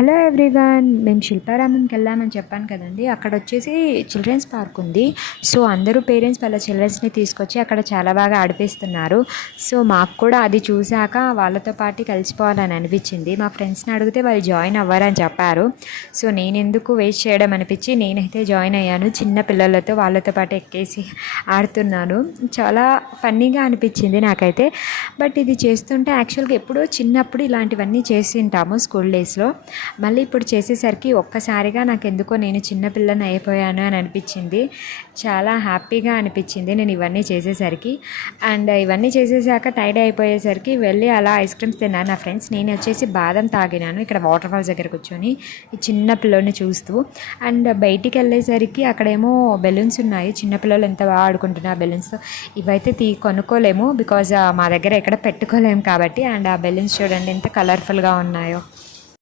Hello everyone, మేము శిల్పారామంకి వెళ్ళామని చెప్పాను కదండి. అక్కడ వచ్చేసి చిల్డ్రన్స్ పార్క్ ఉంది. సో అందరూ పేరెంట్స్ వాళ్ళ చిల్డ్రన్స్ని తీసుకొచ్చి అక్కడ చాలా బాగా ఆడిపిస్తున్నారు. సో మాకు కూడా అది చూశాక వాళ్ళతో పాటు కలిసిపోవాలని అనిపించింది. మా ఫ్రెండ్స్ని అడిగితే వాళ్ళు జాయిన్ అవ్వరని చెప్పారు. సో నేను ఎందుకు వేస్ట్ చేయడం అనిపించి నేనైతే జాయిన్ అయ్యాను. చిన్న పిల్లలతో వాళ్ళతో పాటు ఎక్కేసి ఆడుతున్నాను. చాలా ఫన్నీగా అనిపించింది నాకైతే. బట్ ఇది చేస్తుంటే యాక్చువల్గా ఎప్పుడో చిన్నప్పుడు ఇలాంటివన్నీ చేసి ఉంటాము స్కూల్ డేస్లో. మళ్ళీ ఇప్పుడు చేసేసరికి ఒక్కసారిగా నాకు ఎందుకో నేను చిన్నపిల్లని అయిపోయాను అని అనిపించింది. చాలా హ్యాపీగా అనిపించింది నేను ఇవన్నీ చేసేసరికి. అండ్ ఇవన్నీ చేసేసాక టైడ్ అయిపోయేసరికి వెళ్ళి అలా ఐస్ క్రీమ్స్ తిన్నాను నా ఫ్రెండ్స్. నేను వచ్చేసి బాదం తాగినాను ఇక్కడ వాటర్ ఫాల్స్ దగ్గర కూర్చొని ఈ చిన్న పిల్లని చూస్తూ. అండ్ బయటికి వెళ్ళేసరికి అక్కడేమో బెలూన్స్ ఉన్నాయి. చిన్నపిల్లలు ఎంత బాగా ఆడుకుంటున్నారు బెలూన్స్తో. ఇవైతే కొనుక్కోలేము బికాజ్ మా దగ్గర ఎక్కడ పెట్టుకోలేము కాబట్టి. అండ్ ఆ బెలూన్స్ చూడండి ఎంత కలర్ఫుల్గా ఉన్నాయో.